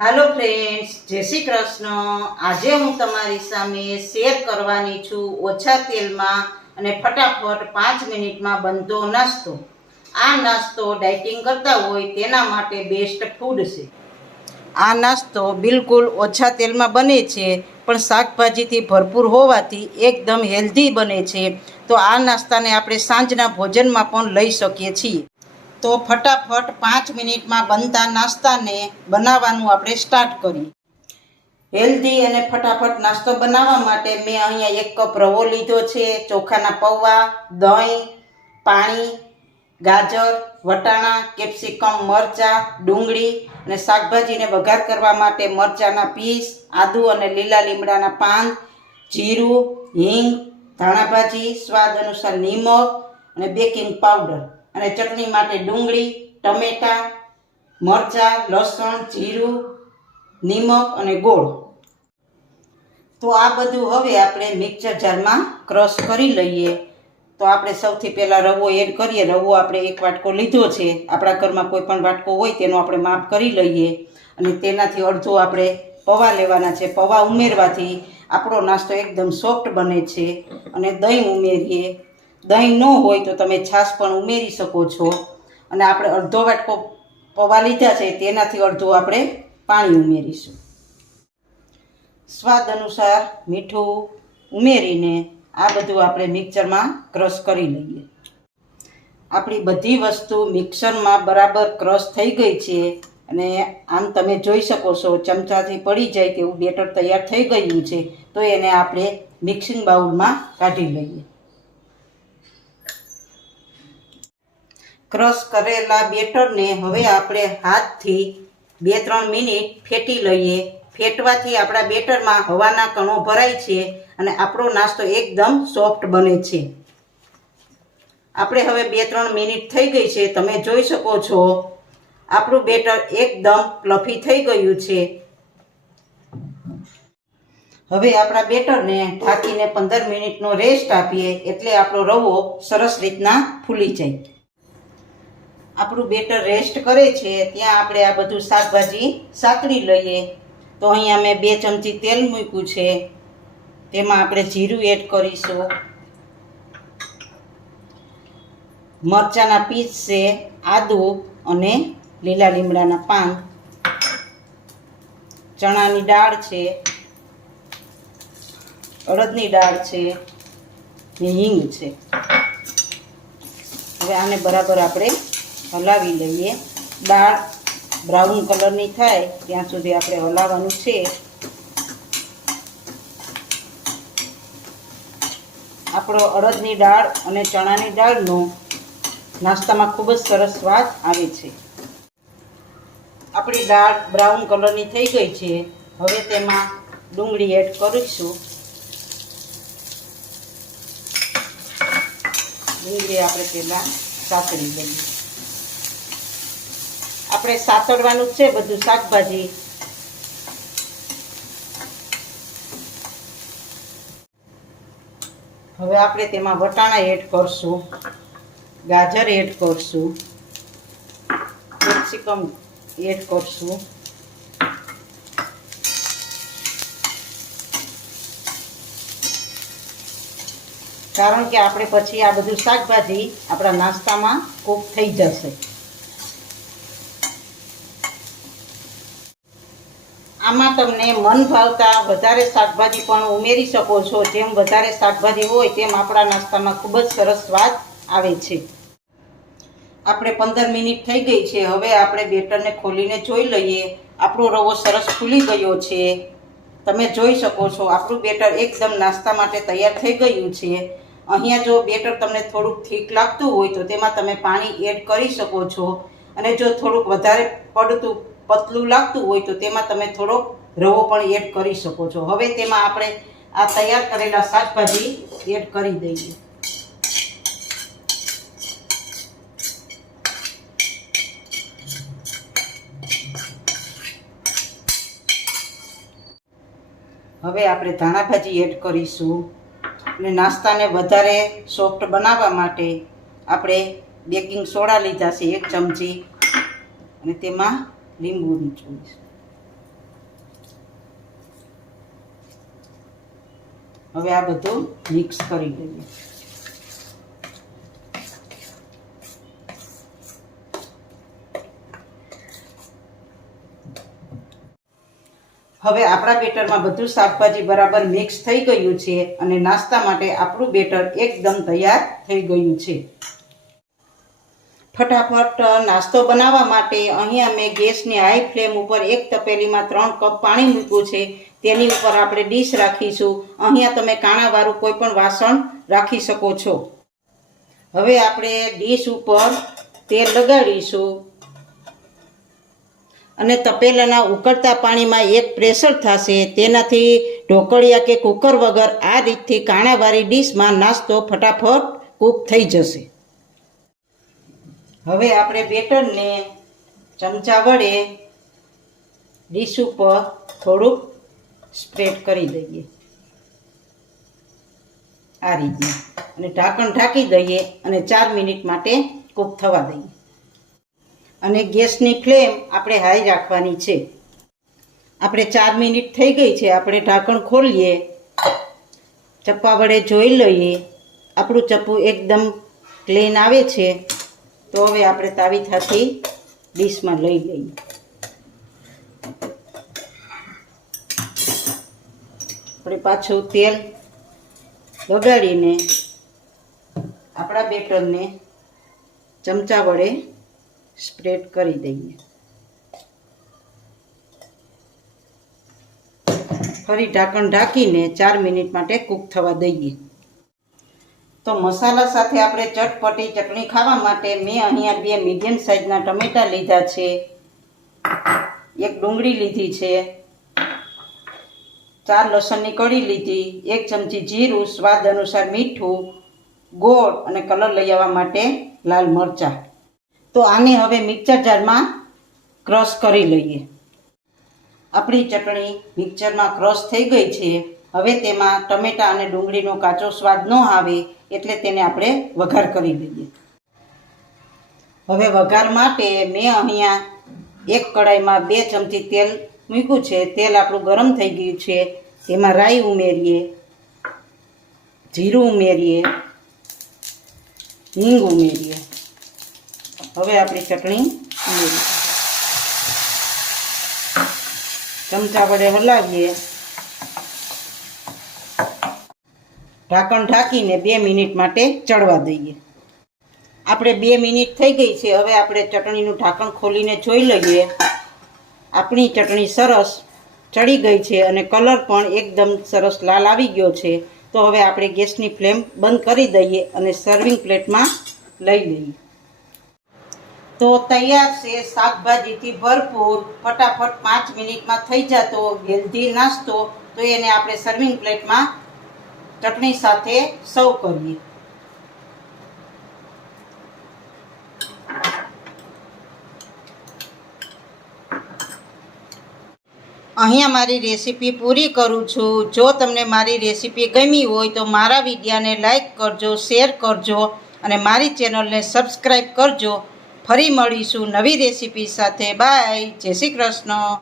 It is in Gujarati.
હાલો ફ્રેન્ડ્સ, જય શ્રી કૃષ્ણ। આજે હું તમારી સામે શેર કરવાની છું ઓછા તેલમાં અને ફટાફટ 5 મિનિટમાં બનતો નાસ્તો। આ નાસ્તો ડાયટિંગ કરતા હોય તેના માટે બેસ્ટ ફૂડ છે। આ નાસ્તો બિલકુલ ઓછા તેલમાં બને છે, પણ શાકભાજીથી ભરપૂર હોવાથી એકદમ હેલ્ધી બને છે। તો આ નાસ્તાને આપણે સાંજના ભોજનમાં પણ લઈ શકીએ છીએ। તો ફટાફટ 5 મિનિટમાં બનતા નાસ્તાને બનાવવાનું આપણે સ્ટાર્ટ કરીએ। હેલ્ધી અને ફટાફટ નાસ્તો બનાવવા માટે મેં અહીંયા 1 કપ રવો લીધો છે, ચોખાના પૌવા, દહીં, પાણી, ગાજર, વટાણા, કેપ્સિકમ, મરચાં, ડુંગળી અને શાકભાજીને વઘાર કરવા માટે મરચાંના પીસ, આદુ અને લીલા લીમડાના પાન, જીરું, હિંગ, ધાણા ભાજી, સ્વાદ અનુસાર નિમક અને બેકિંગ પાવડર અને ચટણી માટે ડુંગળી, ટમેટાં, મરચાં, લસણ, જીરું, નિમક અને ગોળ। તો આ બધું હવે આપણે મિક્સર જારમાં ક્રશ કરી લઈએ। તો આપણે સૌથી પહેલાં રવો એડ કરીએ। રવો આપણે 1 વાટકો લીધો છે। આપણા ઘરમાં કોઈ પણ વાટકો હોય તેનો આપણે માપ કરી લઈએ અને તેનાથી અડધો આપણે પૌવા લેવાના છે। પૌવા ઉમેરવાથી આપણો નાસ્તો એકદમ સોફ્ટ બને છે। અને દહીં ઉમેરીએ। દહીં ન હોય તો તમે છાશ પણ ઉમેરી શકો છો। અને આપણે અડધો વાટકો પૌવા લીધા છે, તેનાથી અડધું આપણે પાણી ઉમેરીશું। સ્વાદ અનુસાર મીઠું ઉમેરીને આ બધું આપણે મિક્સરમાં ક્રશ કરી લઈએ। આપણી બધી વસ્તુ મિક્સરમાં બરાબર ક્રશ થઈ ગઈ છે અને આમ તમે જોઈ શકો છો ચમચાથી પડી જાય તેવું બેટર તૈયાર થઈ ગયું છે। તો એને આપણે મિક્સિંગ બાઉલમાં કાઢી લઈએ। ક્રશ કરેલા બેટરને હવે આપણે હાથથી 2-3 મિનિટ ફેટી લઈએ। ફેટવાથી આપણા બેટરમાં હવાના કણો ભરાય છે અને આપણો નાસ્તો એકદમ સોફ્ટ બને છે। આપણે હવે 2-3 મિનિટ થઈ ગઈ છે, તમે જોઈ શકો છો આપણું બેટર એકદમ ફ્લફી થઈ ગયું છે। હવે આપણા બેટરને ઢાંકીને 15 મિનિટનો રેસ્ટ આપીએ, એટલે આપણો રવો સરસ રીતના ફૂલી જાય। આપણું બેટર રેસ્ટ કરે છે ત્યાં આપણે આ બધું શાકભાજી સાતળી લઈએ। તો અહીંયા મેં 2 ચમચી તેલ મૂક્યું છે, તેમાં આપણે જીરું એડ કરીશું, મરચાંના પીસ છે, આદુ અને લીલા લીમડાના પાન, ચણાની દાળ છે, અડદની દાળ છે ને હિંગ છે। હવે આને બરાબર આપણે હલાવી લઈએ। દાળ બ્રાઉન કલરની થાય ત્યાં સુધી આપણે હલાવવાનું છે। આપણો અડદની દાળ અને ચણાની દાળનો નાસ્તામાં ખૂબ જ સરસ સ્વાદ આવે છે। આપણી દાળ બ્રાઉન કલરની થઈ ગઈ છે। હવે તેમાં ડુંગળી એડ કરીશું। ડુંગળી આપણે પહેલાં સાતળી લઈએ। આપણે સાતળવાનું છે બધું શાકભાજી। હવે આપણે તેમાં વટાણા એડ કરશું, ગાજર એડ કરશું, કેપ્સિકમ એડ કરશું, કારણ કે આપણે પછી આ બધું શાકભાજી આપણા નાસ્તામાં કૂક થઈ જશે। આમાં તમને મન ભાવતા વધારે શાકભાજી પણ ઉમેરી શકો છો। જેમ વધારે શાકભાજી હોય તેમ આપણા નાસ્તામાં ખૂબ જ સરસ સ્વાદ આવે છે। આપણે 15 મિનિટ થઈ ગઈ છે। હવે આપણે બેટરને ખોલીને જોઈ લઈએ। આપણો રવો સરસ ફૂલી ગયો છે, તમે જોઈ શકો છો। આપણું બેટર એકદમ નાસ્તા માટે તૈયાર થઈ ગયું છે। અહીંયા જો બેટર તમને થોડુંક થીક લાગતું હોય તો તેમાં તમે પાણી એડ કરી શકો છો, અને જો થોડુંક વધારે પડતું પતલું લાગતું હોય તો તેમાં તમે થોડોક રવો પણ એડ કરી શકો છો। હવે તેમાં આપણે આ તૈયાર કરેલા શાકભાજી એડ કરી દઈએ। હવે આપણે ધાણા ભાજી એડ કરીશું અને નાસ્તાને વધારે સોફ્ટ બનાવવા માટે આપણે બેકિંગ સોડા લીધા છે 1 ચમચી અને તેમાં લીંબુ નીચોવીશું। હવે આ બધું મિક્સ કરી લઈએ. હવે આપણા બેટરમાં બધું શાકભાજી બરાબર મિક્સ થઈ ગયું છે અને નાસ્તા માટે આપણું બેટર એકદમ તૈયાર થઈ ગયું છે. ફટાફટ નાસ્તો બનાવવા માટે અહીંયા મેં ગેસની હાઈ ફ્લેમ ઉપર એક તપેલીમાં 3 કપ પાણી મૂક્યું છે. તેની ઉપર આપણે ડીશ રાખીશું. અહીંયા તમે કાણાવાળું કોઈ પણ વાસણ રાખી શકો છો. હવે આપણે ડીશ ઉપર તેલ લગાડીશું અને તપેલાના ઉકળતા પાણીમાં એક પ્રેશર થશે. તેનાથી ઢોકળિયા કે કુકર વગર આ રીતથી કાણાવાળી ડીશમાં નાસ્તો ફટાફટ કૂક થઈ જશે. હવે આપણે બેટરને ચમચા વડે ડીશ ઉપર થોડુંક સ્પ્રેડ કરી દઈએ આ રીતે અને ઢાંકણ ઢાંકી દઈએ અને 4 મિનિટ માટે કૂક થવા દઈએ. અને ગેસની ફ્લેમ આપણે હાઈ રાખવાની છે. આપણે 4 મિનિટ થઈ ગઈ છે. આપણે ઢાંકણ ખોલીએ, ચપ્પા વડે જોઈ લઈએ. આપણું ચપ્પું એકદમ ક્લીન આવે છે. તો હવે આપણે તાવીથાથી ડીશમાં લઈ લઈએ. આપણે પાછું તેલ લગાડીને આપણા બેટરને ચમચા વડે સ્પ્રેડ કરી દઈએ. ફરી ઢાંકણ ઢાંકીને 4 મિનિટ માટે કૂક થવા દઈએ. તો મસાલા સાથે આપણે ચટપટી ચટણી ખાવા માટે મેં અહીંયા 2 મીડિયમ સાઇઝના ટમેટાં લીધા છે, 1 ડુંગળી લીધી છે, 4 લસણની કળી લીધી, 1 ચમચી જીરું, સ્વાદ અનુસાર મીઠું, ગોળ અને કલર લઈ આવવા માટે લાલ મરચાં. તો આને હવે મિક્સર જારમાં ક્રશ કરી લઈએ. આપણી ચટણી મિક્સરમાં ક્રશ થઈ ગઈ છે. હવે તેમાં ટમેટાં અને ડુંગળીનો કાચો સ્વાદ ન આવે એટલે તેને આપણે વઘાર કરી દઈએ. હવે વઘાર માટે મેં અહીંયા એક કડાઈમાં 2 ચમચી તેલ મૂક્યું છે. તેલ આપણું ગરમ થઈ ગયું છે. તેમાં રાઈ ઉમેરીએ, જીરું ઉમેરીએ, હિંગ ઉમેરીએ. હવે આપણી ચટણી ઉમેરીએ, ચમચા વડે હલાવીએ, ઢાંકણ ઢાંકીને 2 મિનિટ માટે ચડવા દઈએ. આપણે 2 મિનિટ થઈ ગઈ છે. હવે આપણે ચટણીનું ઢાંકણ ખોલીને જોઈ લઈએ. આપણી ચટણી સરસ ચડી ગઈ છે અને કલર પણ એકદમ સરસ લાલ આવી ગયો છે. તો હવે આપણે ગેસની ફ્લેમ બંધ કરી દઈએ અને સર્વિંગ પ્લેટમાં લઈ લઈએ. તો તૈયાર છે શાકભાજીથી ભરપૂર ફટાફટ 5 મિનિટમાં થઈ જતો હેલ્ધી નાસ્તો. તો એને આપણે સર્વિંગ પ્લેટમાં ચટણી સાથે સર્વ કરીએ. અહીંયા મારી રેસીપી પૂરી કરું છું. જો તમને મારી રેસીપી ગમી હોય તો મારા વિડીયોને લાઈક કરજો, શેર કરજો અને મારી ચેનલને સબસ્ક્રાઈબ કરજો. ફરી મળીશું નવી રેસીપી સાથે. બાય. જય શ્રી કૃષ્ણ.